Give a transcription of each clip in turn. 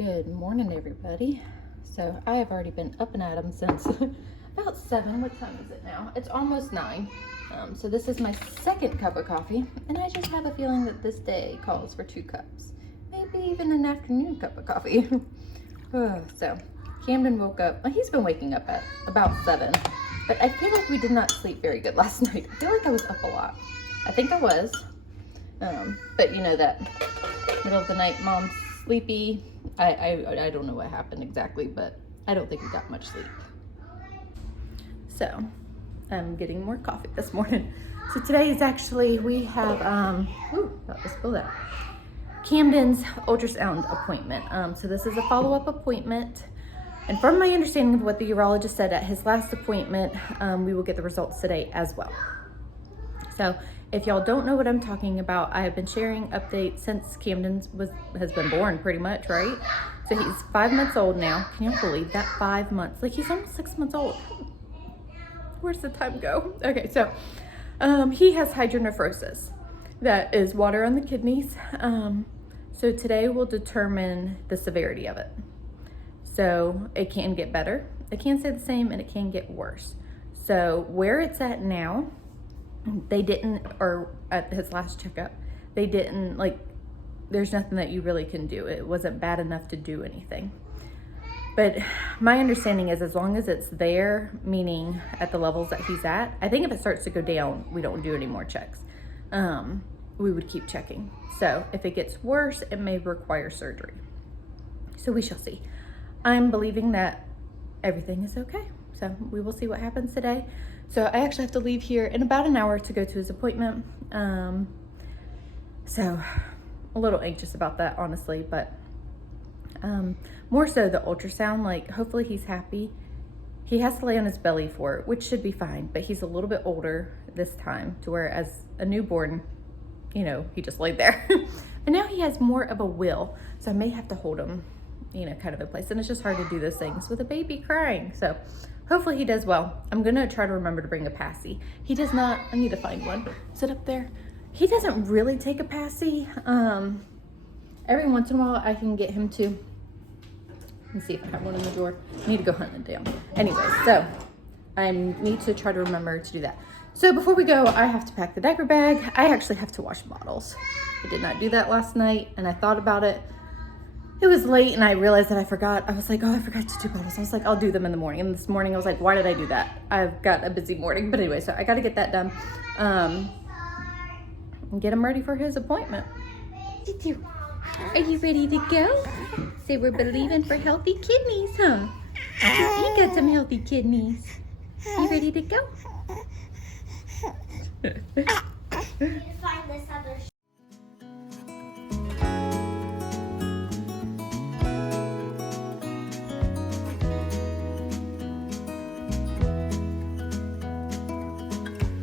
Good morning, everybody. So I have already been up and at 'em since about 7. What time is it now? It's almost 9. So this is my second cup of coffee, and I just have a feeling that this day calls for 2 cups, maybe even an afternoon cup of coffee. So Camden woke up. Well, he's been waking up at about 7, but I feel like we did not sleep very good last night. I feel like I was up a lot. I think I was, but you know that middle of the night, mom's sleepy. I don't know what happened exactly, but I don't think we got much sleep. So I'm getting more coffee this morning. So today is actually, we have, let's pull that. Camden's ultrasound appointment. So this is a follow-up appointment. And from my understanding of what the urologist said at his last appointment, we will get the results today as well. So if y'all don't know what I'm talking about, I have been sharing updates since Camden has been born pretty much, right? So he's 5 months old now. Can y'all believe that? 5 months. Like, he's almost 6 months old. Where's the time go? Okay, so he has hydronephrosis. That is water on the kidneys. So today will determine the severity of it. So it can get better, it can stay the same, and it can get worse. So where it's at now, they didn't, or at his last checkup, they didn't, like, there's nothing that you really can do. It wasn't bad enough to do anything. But my understanding is as long as it's there, meaning at the levels that he's at, I think if it starts to go down, we don't do any more checks. We would keep checking. So if it gets worse, it may require surgery. So we shall see. I'm believing that everything is okay. So we will see what happens today. So I actually have to leave here in about an hour to go to his appointment. So a little anxious about that, honestly, but more so the ultrasound, like, hopefully he's happy. He has to lay on his belly for it, which should be fine, but he's a little bit older this time to where as a newborn, you know, he just laid there. But now he has more of a will, so I may have to hold him, you know, kind of in place. And it's just hard to do those things with a baby crying. So hopefully he does well. I'm gonna try to remember to bring a passy. He does not, I need to find one. Is it up there? He doesn't really take a passy. Every once in a while I can get him to. Let me see if I have one in the drawer. I need to go hunt it down. Anyway, so I need to try to remember to do that. So before we go, I have to pack the diaper bag. I actually have to wash bottles. I did not do that last night, and I thought about it. It was late, and I realized that I forgot. I was like, oh, I forgot to do bottles. I was like, I'll do them in the morning. And this morning, I was like, why did I do that? I've got a busy morning. But anyway, so I got to get that done. And get him ready for his appointment. Are you ready to go? Say we're believing for healthy kidneys, huh? You got some healthy kidneys. You ready to go? Find this other.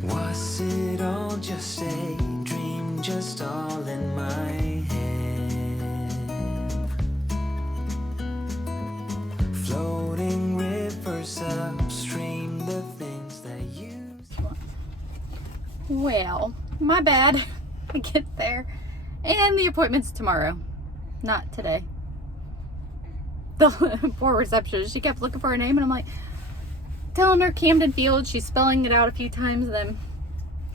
Was it all just a dream, just all in my head? Floating rivers upstream, the things that you. Well, my bad. I get there. And the appointment's tomorrow. Not today. The poor receptionist, she kept looking for her name, and I'm like, telling her Camden Field. She's spelling it out a few times, and then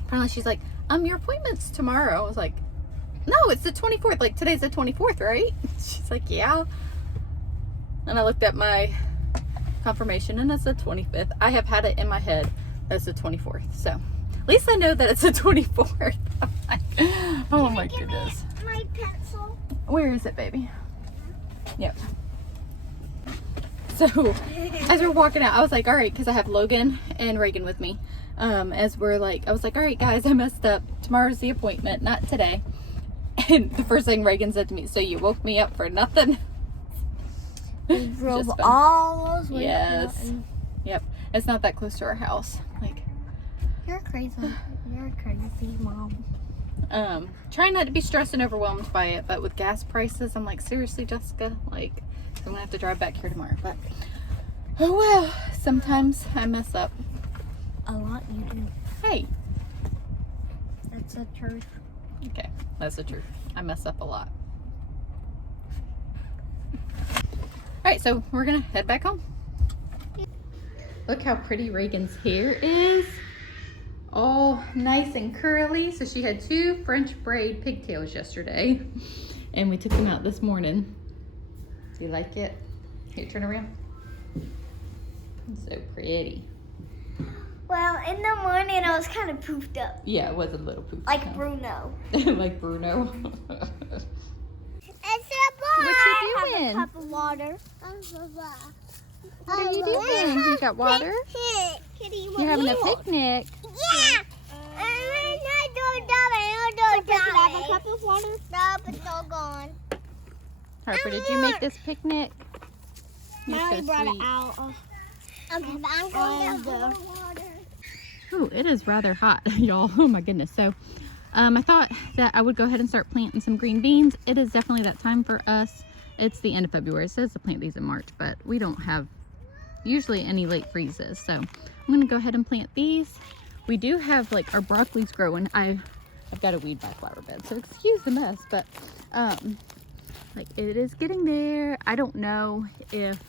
finally she's like, your appointment's tomorrow. I was like, no, it's the 24th. Like, today's the 24th, right? She's like, yeah. And I looked at my confirmation, and it's the 25th. I have had it in my head that it's the 24th. So at least I know that it's the 24th. I'm like, oh my goodness. My pencil. Where is it, baby? Yep. So as we're walking out, I was like, all right, because I have Logan and Reagan with me. As we're like, I was like, all right, guys, I messed up. Tomorrow's the appointment, not today. And the first thing Reagan said to me, so you woke me up for nothing? We drove all those way. Yes. Yep. It's not that close to our house. Like, You're crazy. You're crazy, Mom. Trying not to be stressed and overwhelmed by it, but with gas prices, I'm like, seriously, Jessica, like, I'm gonna have to drive back here tomorrow. But oh well, sometimes I mess up. A lot you do. Hey, That's the truth. okay, that's the truth. I mess up a lot. right, so we're gonna head back home. Look how pretty Reagan's hair is. All nice and curly. So she had 2 French braid pigtails yesterday, and we took them out this morning. Do you like it? Here, turn around. It's so pretty. Well, in the morning I was kind of poofed up. Yeah, it was a little poofed Like up. Bruno. Like Bruno. It's a boy. What you I doing? have a cup of water. What are you doing? You got water? You're having a picnic. Yeah. Can I have a cup of water? No, but it's all gone. Harper, did you make this picnic? You're Miley so brought sweet. it out. Okay, but I'm going to have water. Ooh, it is rather hot, y'all. Oh my goodness. So, I thought that I would go ahead and start planting some green beans. It is definitely that time for us. It's the end of February. It says to plant these in March, but we don't have usually any late freezes. So I'm gonna go ahead and plant these. We do have like our broccoli's growing. I've got a weed by flower bed, so excuse the mess, but like it is getting there. I don't know if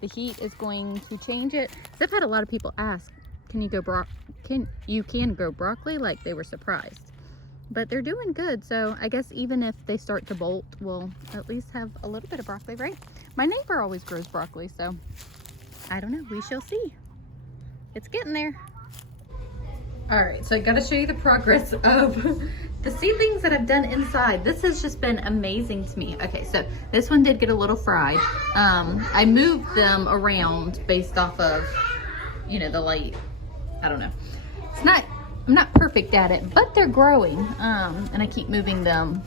the heat is going to change it. So I've had a lot of people ask, can you grow broccoli? Like they were surprised. But they're doing good, so I guess even if they start to bolt, we'll at least have a little bit of broccoli, right? My neighbor always grows broccoli, so I don't know. We shall see. It's getting there. All right, so I got to show you the progress of the seedlings that I've done inside. This has just been amazing to me. Okay, so this one did get a little fried. I moved them around based off of, you know, the light. I don't know. I'm not perfect at it, but they're growing. And I keep moving them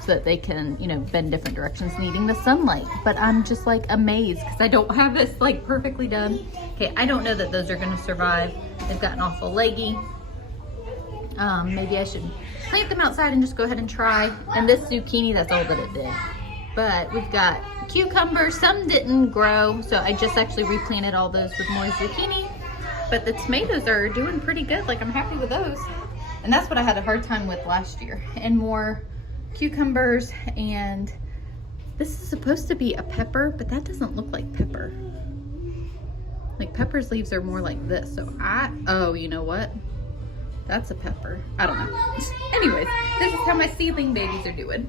so that they can, you know, bend different directions needing the sunlight. But I'm just like amazed because I don't have this like perfectly done. Okay, I don't know that those are gonna survive. They've gotten awful leggy. Maybe I should plant them outside and just go ahead and try. And this zucchini, that's all that it did. But we've got cucumbers, some didn't grow. So I just actually replanted all those with more zucchini. But the tomatoes are doing pretty good. Like I'm happy with those. And that's what I had a hard time with last year. And more cucumbers, and this is supposed to be a pepper, but that doesn't look like pepper. Like pepper's leaves are more like this. So oh, you know what? That's a pepper. I don't know. Anyways, this is how my seedling babies are doing.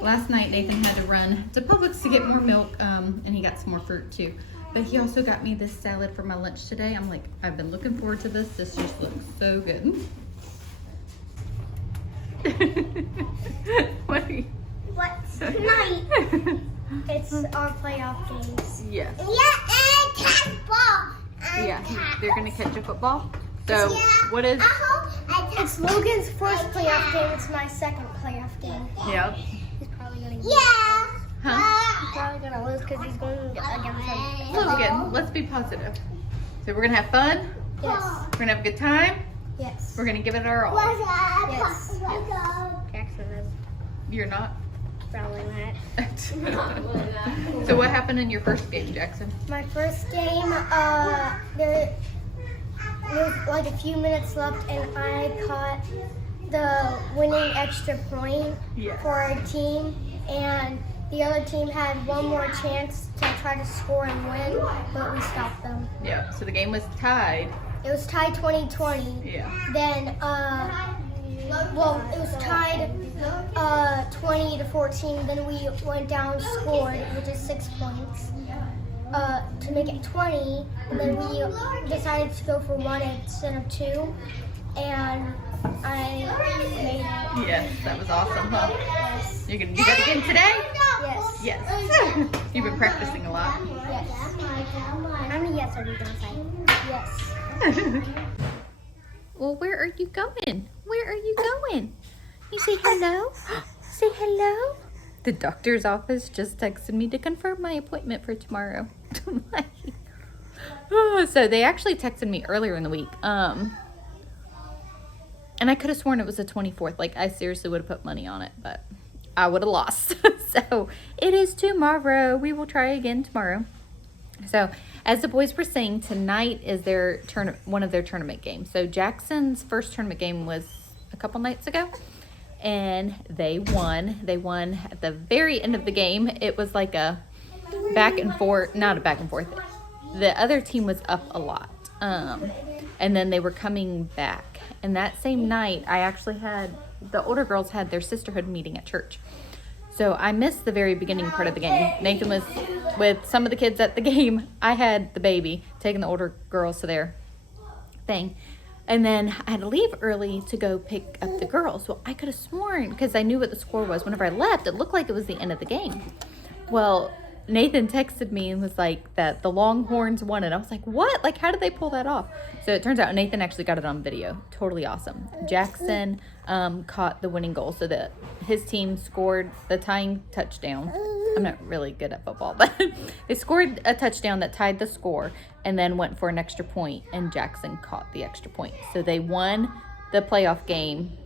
Last night Nathan had to run to Publix to get more milk, and he got some more fruit too. But he also got me this salad for my lunch today. I'm like, I've been looking forward to this. This just looks so good. What's tonight? It's our playoff games. Yes. Yeah, and catch ball. Yeah, they're gonna catch a football. So what is? It's Logan's first playoff game. It's my second playoff game. Yep. He's probably gonna. Huh? He's probably gonna lose because he's going against Logan, let's be positive. So we're gonna have fun. Yes. We're gonna have a good time. Yes. We're gonna give it our all. Yes. Jackson is You're not. probably not. So what happened in your first game, Jackson? My first game, there was like a few minutes left, and I caught the winning extra point Yes. for our team, and the other team had one more chance to try to score and win, but we stopped them. Yeah. So the game was tied. It was tied 20-20. Yeah. Then, well, it was tied 20-14. Then we went down, scored, which is 6 points, to make it 20. And then we decided to go for 1 instead of 2, and I made it. Yes, that was awesome, huh? Yes. You're gonna do that again today? Yes. Yes. You've been practicing a lot. Yes. How many yes are you gonna say? Yes. Well, where are you going? Where are you going? You say hello? Say hello? The doctor's office just texted me to confirm my appointment for tomorrow. So they actually texted me earlier in the week. And I could have sworn it was the 24th. Like, I seriously would have put money on it, but I would have lost. So it is tomorrow. We will try again tomorrow. So as the boys were saying, tonight is their one of their tournament games. So Jackson's first tournament game was a couple nights ago, and they won. They won at the very end of the game. It was like a back and forth, not a back and forth. The other team was up a lot, and then they were coming back. And that same night, I actually had, the older girls had their sisterhood meeting at church. So I missed the very beginning part of the game. Nathan was with some of the kids at the game. I had the baby, taking the older girls to their thing. And then I had to leave early to go pick up the girls. Well, I could have sworn, because I knew what the score was. Whenever I left, it looked like it was the end of the game. Well, Nathan texted me and was like that the Longhorns won it. I was like, what? Like, how did they pull that off? So it turns out Nathan actually got it on video. Totally awesome. Jackson caught the winning goal so that his team scored the tying touchdown. I'm not really good at football, but they scored a touchdown that tied the score and then went for an extra point, and Jackson caught the extra point. So they won the playoff game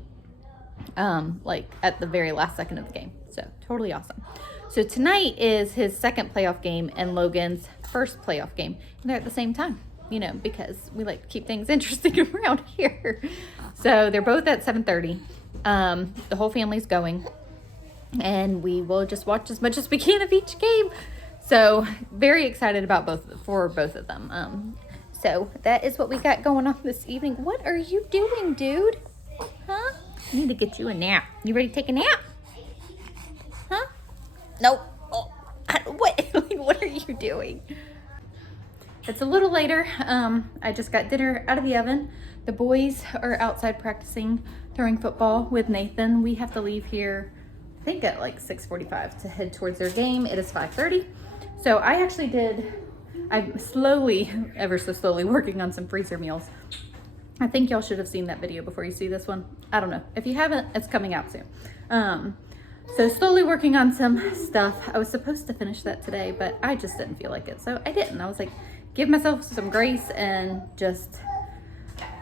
like at the very last second of the game. So totally awesome. So tonight is his second playoff game and Logan's first playoff game. And they're at the same time, you know, because we like to keep things interesting around here. So they're both at 7:30. The whole family's going. And we will just watch as much as we can of each game. So very excited about both of them. So that is what we got going on this evening. What are you doing, dude? Huh? I need to get you a nap. You ready to take a nap? Huh? Nope. Oh, what? What are you doing? It's a little later. I just got dinner out of the oven. The boys are outside practicing throwing football with Nathan. We have to leave here, I think at like 6:45 to head towards their game. It is 5:30. So I'm slowly, ever so slowly working on some freezer meals. I think y'all should have seen that video before you see this one. I don't know. If you haven't, it's coming out soon. So slowly working on some stuff. I was supposed to finish that today, but I just didn't feel like it. So I didn't. I was like, give myself some grace and just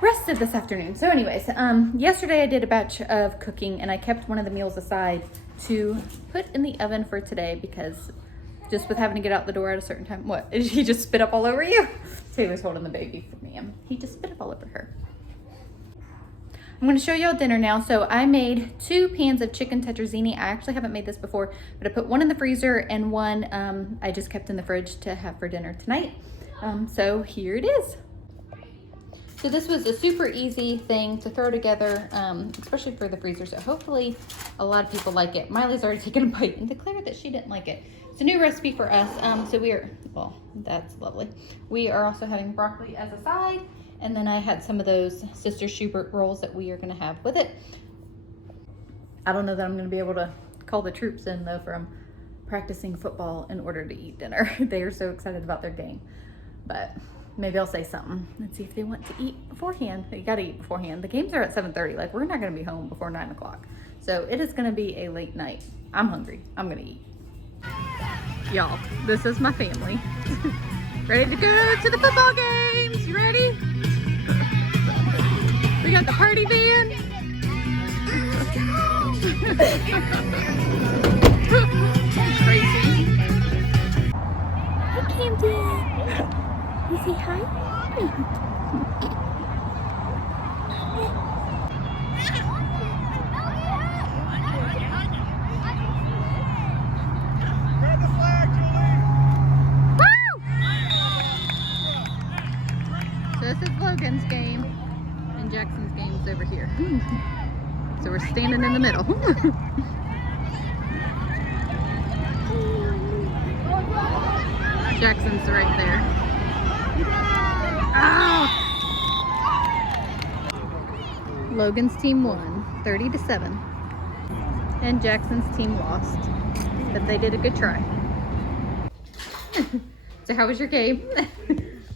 rested this afternoon. So anyways, yesterday I did a batch of cooking and I kept one of the meals aside to put in the oven for today because just with having to get out the door at a certain time. What? Did he just spit up all over you? Taylor's holding the baby for me. He just spit up all over her. I'm going to show y'all dinner now. So I made 2 pans of chicken tetrazzini. I actually haven't made this before, but I put one in the freezer and one I just kept in the fridge to have for dinner tonight. So here it is. So this was a super easy thing to throw together, especially for the freezer. So hopefully a lot of people like it. Miley's already taken a bite and declared that she didn't like it. It's a new recipe for us. So well, that's lovely. We are also having broccoli as a side. And then I had some of those Sister Schubert rolls that we are gonna have with it. I don't know that I'm gonna be able to call the troops in though from practicing football in order to eat dinner. They are so excited about their game. But maybe I'll say something. Let's see if they want to eat beforehand. You gotta eat beforehand. The games are at 7:30. Like, we're not gonna be home before 9 o'clock. So it is gonna be a late night. I'm hungry. I'm gonna eat. Y'all, this is my family. Ready to go to the football games. You ready? We got the party van. Crazy. Hi, Camden. You say hi? So this is Logan's game, and Jackson's game is over here. So we're standing in the middle. Jackson's right there. Oh! Logan's team won, 30-7. And Jackson's team lost, but they did a good try. So how was your game?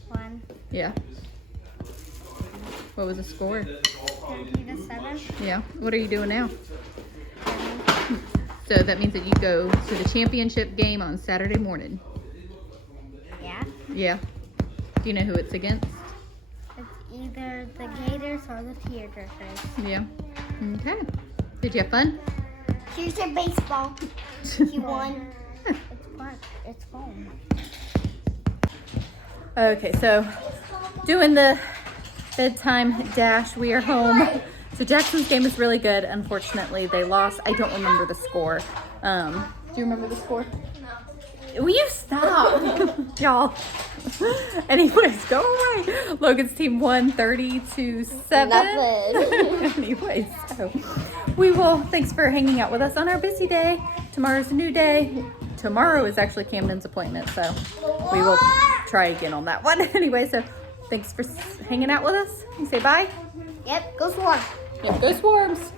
1. Yeah. What was the score? 30-7. Yeah. What are you doing now? So that means that you go to the championship game on Saturday morning. Yeah. Yeah. Do you know who it's against? It's either the Gators or the Teardrippers. Yeah. Okay. Did you have fun? Here's your baseball. You won. It's fun. It's fun. Okay, so doing the bedtime dash. We are home So Jackson's game is really good. Unfortunately, they lost. I don't remember the score. Do you remember the score? No. Will you stop? Y'all. Anyways, go away. Logan's team won 30-7. Nothing. Anyways, so we will. Thanks for hanging out with us on our busy day. Tomorrow's a new day. Tomorrow is actually Camden's appointment, so we will try again on that one. Anyway, so thanks for hanging out with us. You say bye? Yep, go Swarm. Yep, go Swarms.